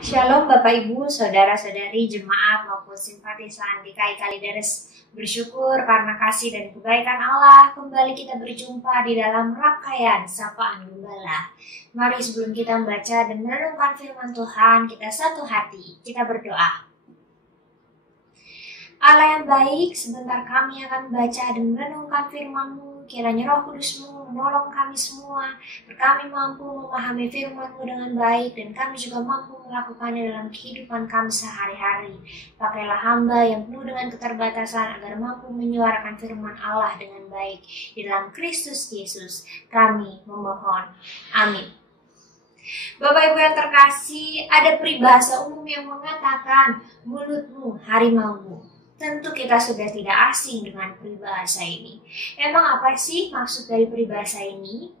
Shalom Bapak Ibu, Saudara-saudari, jemaat maupun simpatisan GKI Kalideres. Bersyukur karena kasih dan kebaikan Allah kembali kita berjumpa di dalam rangkaian Sapaan Gembala. Mari sebelum kita membaca dan merenungkan firman Tuhan, kita satu hati, kita berdoa. Allah yang baik, sebentar kami akan membaca dan merenungkan firman-Mu. Kiranya Roh Kudus-Mu menolong kami semua, agar kami mampu memahami firman-Mu dengan baik, dan kami juga mampu melakukannya dalam kehidupan kami sehari-hari. Pakailah hamba yang penuh dengan keterbatasan, agar mampu menyuarakan firman Allah dengan baik. Di dalam Kristus Yesus, kami memohon. Amin. Bapak Ibu yang terkasih, ada peribahasa umum yang mengatakan, mulutmu harimaumu. Tentu kita sudah tidak asing dengan peribahasa ini. Emang apa sih maksud dari peribahasa ini?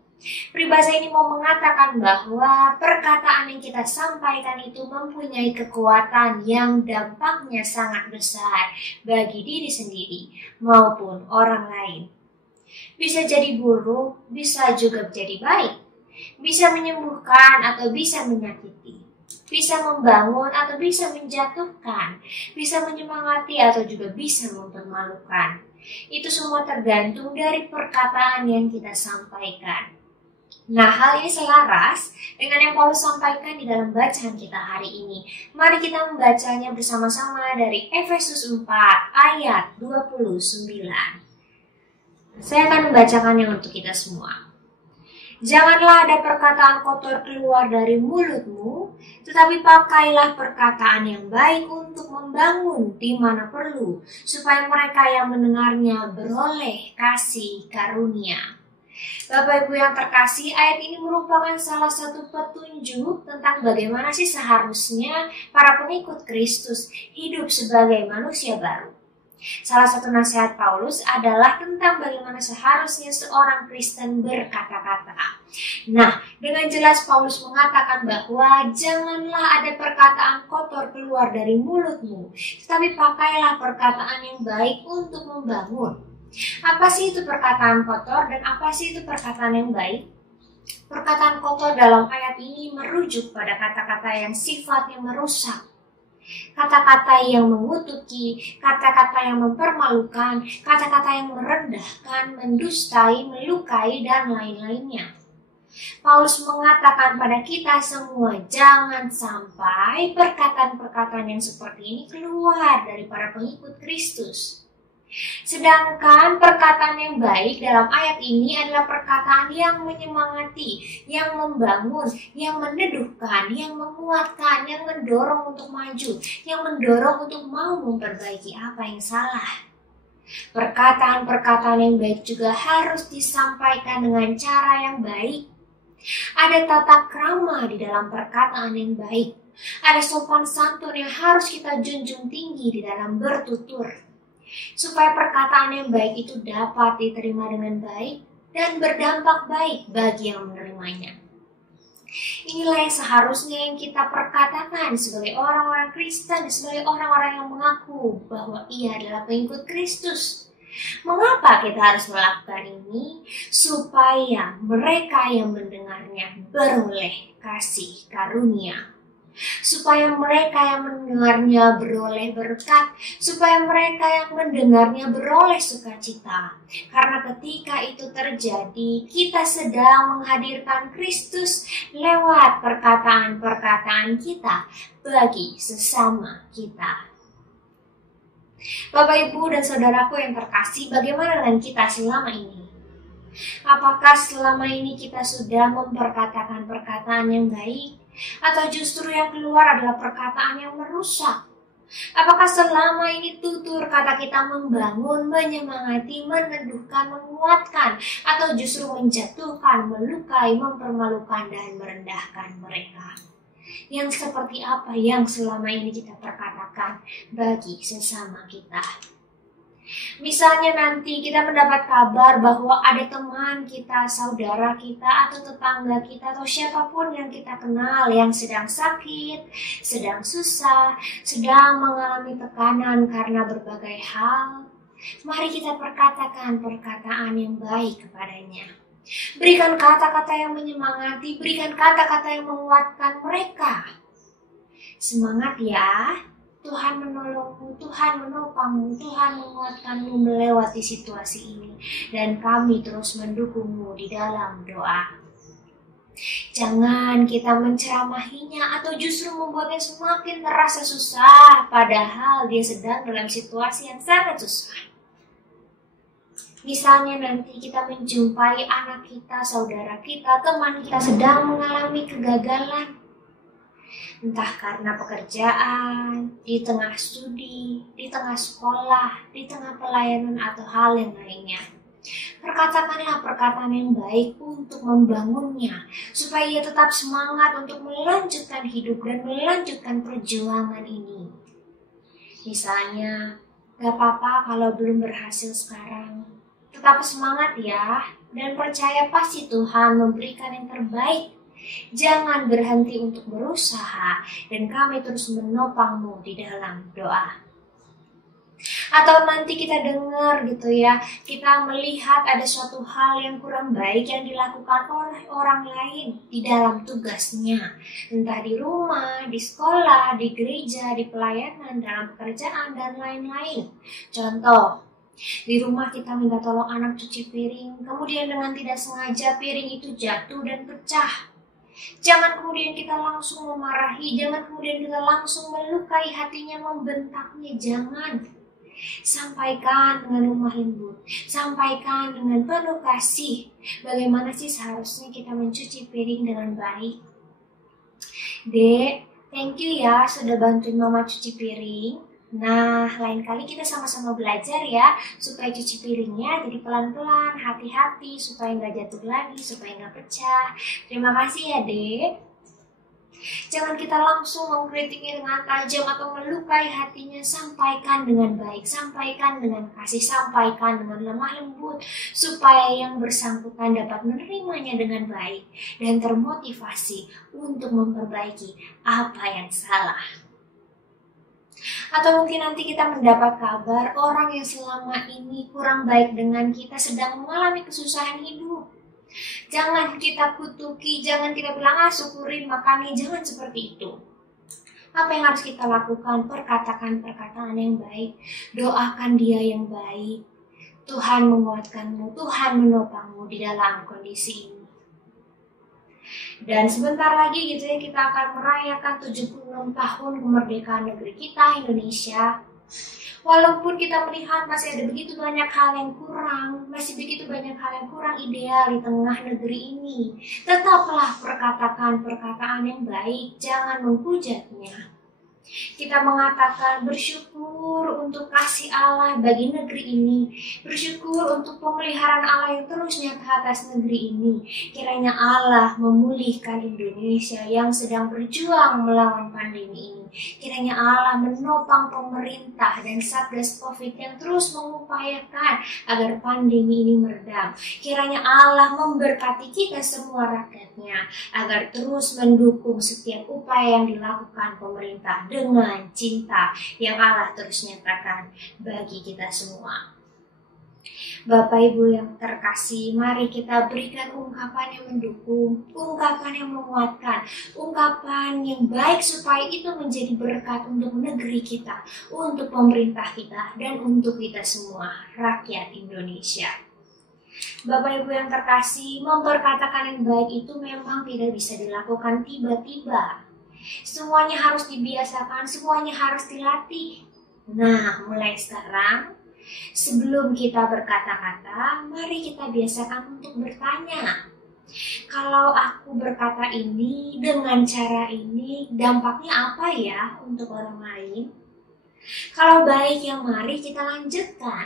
Peribahasa ini mau mengatakan bahwa perkataan yang kita sampaikan itu mempunyai kekuatan yang dampaknya sangat besar bagi diri sendiri maupun orang lain. Bisa jadi buruk, bisa juga jadi baik. Bisa menyembuhkan atau bisa menyakiti. Bisa membangun atau bisa menjatuhkan, bisa menyemangati atau juga bisa mempermalukan. Itu semua tergantung dari perkataan yang kita sampaikan. Nah, hal ini selaras dengan yang Paulus sampaikan di dalam bacaan kita hari ini. Mari kita membacanya bersama-sama dari Efesus 4 ayat 29. Saya akan membacakannya untuk kita semua. Janganlah ada perkataan kotor keluar dari mulutmu, tetapi pakailah perkataan yang baik untuk membangun di mana perlu, supaya mereka yang mendengarnya beroleh kasih karunia. Bapak Ibu yang terkasih, ayat ini merupakan salah satu petunjuk tentang bagaimana sih seharusnya para pengikut Kristus hidup sebagai manusia baru. Salah satu nasihat Paulus adalah tentang bagaimana seharusnya seorang Kristen berkata-kata. Nah, dengan jelas Paulus mengatakan bahwa janganlah ada perkataan kotor keluar dari mulutmu, tetapi pakailah perkataan yang baik untuk membangun. Apa sih itu perkataan kotor dan apa sih itu perkataan yang baik? Perkataan kotor dalam ayat ini merujuk pada kata-kata yang sifatnya merusak. Kata-kata yang mengutuki, kata-kata yang mempermalukan, kata-kata yang merendahkan, mendustai, melukai, dan lain-lainnya. Paulus mengatakan pada kita semua, jangan sampai perkataan-perkataan yang seperti ini keluar dari para pengikut Kristus. Sedangkan perkataan yang baik dalam ayat ini adalah perkataan yang menyemangati, yang membangun, yang meneduhkan, yang menguatkan, yang mendorong untuk maju, yang mendorong untuk mau memperbaiki apa yang salah. Perkataan-perkataan yang baik juga harus disampaikan dengan cara yang baik. Ada tata krama di dalam perkataan yang baik. Ada sopan santun yang harus kita junjung tinggi di dalam bertutur. Supaya perkataan yang baik itu dapat diterima dengan baik dan berdampak baik bagi yang menerimanya. Inilah yang seharusnya yang kita perkatakan sebagai orang-orang Kristen, sebagai orang-orang yang mengaku bahwa ia adalah pengikut Kristus. Mengapa kita harus melakukan ini? Supaya mereka yang mendengarnya beroleh kasih karunia. Supaya mereka yang mendengarnya beroleh berkat, supaya mereka yang mendengarnya beroleh sukacita. Karena ketika itu terjadi, kita sedang menghadirkan Kristus lewat perkataan-perkataan kita bagi sesama kita. Bapak, Ibu, dan Saudaraku yang terkasih, bagaimana dengan kita selama ini? Apakah selama ini kita sudah memperkatakan perkataan yang baik? Atau justru yang keluar adalah perkataan yang merusak? Apakah selama ini tutur kata kita membangun, menyemangati, meneduhkan, menguatkan, atau justru menjatuhkan, melukai, mempermalukan, dan merendahkan mereka? Yang seperti apa yang selama ini kita perkatakan bagi sesama kita? Misalnya nanti kita mendapat kabar bahwa ada teman kita, saudara kita, atau tetangga kita, atau siapapun yang kita kenal yang sedang sakit, sedang susah, sedang mengalami tekanan karena berbagai hal. Mari kita perkatakan perkataan yang baik kepadanya. Berikan kata-kata yang menyemangati, berikan kata-kata yang menguatkan mereka. Semangat ya, Tuhan menolongmu, Tuhan menopangmu, Tuhan menguatkanmu melewati situasi ini. Dan kami terus mendukungmu di dalam doa. Jangan kita menceramahinya atau justru membuatnya semakin terasa susah, padahal dia sedang dalam situasi yang sangat susah. Misalnya nanti kita menjumpai anak kita, saudara kita, teman kita sedang mengalami kegagalan. Entah karena pekerjaan, di tengah studi, di tengah sekolah, di tengah pelayanan atau hal yang lainnya. Perkatakanlah perkataan yang baik untuk membangunnya, supaya ia tetap semangat untuk melanjutkan hidup dan melanjutkan perjuangan ini. Misalnya, gak apa-apa kalau belum berhasil sekarang. Tetap semangat ya, dan percaya pasti Tuhan memberikan yang terbaik. Jangan berhenti untuk berusaha, dan kami terus menopangmu di dalam doa. Atau nanti kita dengar gitu ya, kita melihat ada suatu hal yang kurang baik yang dilakukan oleh orang lain di dalam tugasnya. Entah di rumah, di sekolah, di gereja, di pelayanan, dalam pekerjaan, dan lain-lain. Contoh, di rumah kita minta tolong anak cuci piring, kemudian dengan tidak sengaja piring itu jatuh dan pecah. Jangan kemudian kita langsung memarahi, jangan kemudian kita langsung melukai hatinya, membentaknya, jangan. Sampaikan dengan lemah lembut, sampaikan dengan penuh kasih. Bagaimana sih seharusnya kita mencuci piring dengan baik? Dek, thank you ya sudah bantuin mama cuci piring. Nah, lain kali kita sama-sama belajar ya, supaya cuci piringnya jadi pelan-pelan, hati-hati, supaya nggak jatuh lagi, supaya nggak pecah. Terima kasih ya, Dek. Jangan kita langsung mengkritiknya dengan tajam atau melukai hatinya. Sampaikan dengan baik, sampaikan dengan kasih, sampaikan dengan lemah lembut, supaya yang bersangkutan dapat menerimanya dengan baik dan termotivasi untuk memperbaiki apa yang salah. Atau mungkin nanti kita mendapat kabar orang yang selama ini kurang baik dengan kita sedang mengalami kesusahan hidup. Jangan kita kutuki, jangan kita bilang syukurin makanya, jangan seperti itu. Apa yang harus kita lakukan? Perkatakan perkataan yang baik, doakan dia yang baik. Tuhan menguatkanmu, Tuhan menopangmu di dalam kondisi ini. Dan sebentar lagi gitu ya, kita akan merayakan 76 tahun kemerdekaan negeri kita, Indonesia. Walaupun kita melihat masih ada begitu banyak hal yang kurang, masih begitu banyak hal yang kurang ideal di tengah negeri ini, tetaplah perkatakan perkataan yang baik, jangan menghujatnya. Kita mengatakan bersyukur untuk kasih Allah bagi negeri ini, bersyukur untuk pemeliharaan Allah yang terus nyata atas negeri ini. Kiranya Allah memulihkan Indonesia yang sedang berjuang melawan pandemi ini. Kiranya Allah menopang pemerintah dan Satgas Covid yang terus mengupayakan agar pandemi ini meredam. Kiranya Allah memberkati kita semua rakyatnya agar terus mendukung setiap upaya yang dilakukan pemerintah dengan cinta yang Allah terus nyatakan bagi kita semua. Bapak Ibu yang terkasih, mari kita berikan ungkapan yang mendukung, ungkapan yang menguatkan, ungkapan yang baik supaya itu menjadi berkat untuk negeri kita, untuk pemerintah kita, dan untuk kita semua, rakyat Indonesia. Bapak Ibu yang terkasih, memperkatakan yang baik itu memang tidak bisa dilakukan tiba-tiba. Semuanya harus dibiasakan, semuanya harus dilatih. Nah, mulai sekarang, sebelum kita berkata-kata, mari kita biasakan untuk bertanya. Kalau aku berkata ini dengan cara ini, dampaknya apa ya untuk orang lain? Kalau baik ya mari kita lanjutkan.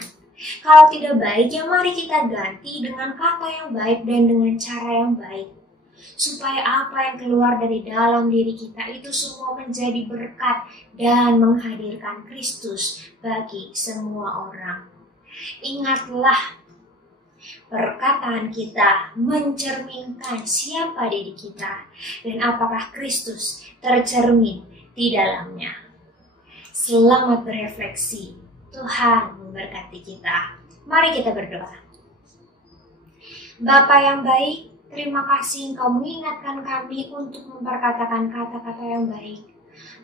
Kalau tidak baik ya mari kita ganti dengan kata yang baik dan dengan cara yang baik. Supaya apa yang keluar dari dalam diri kita itu semua menjadi berkat dan menghadirkan Kristus bagi semua orang. Ingatlah, perkataan kita mencerminkan siapa diri kita dan apakah Kristus tercermin di dalamnya. Selamat berefleksi, Tuhan memberkati kita. Mari kita berdoa. Bapa yang baik, terima kasih Engkau mengingatkan kami untuk memperkatakan kata-kata yang baik.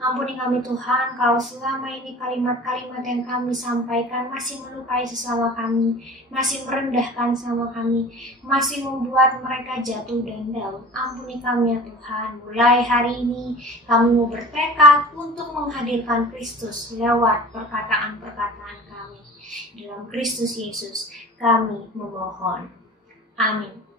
Ampuni kami Tuhan, kalau selama ini kalimat-kalimat yang kami sampaikan masih melukai sesama kami, masih merendahkan sesama kami, masih membuat mereka jatuh dan down. Ampuni kami ya Tuhan, mulai hari ini kami mau bertekad untuk menghadirkan Kristus lewat perkataan-perkataan kami. Dalam Kristus Yesus kami memohon. Amin.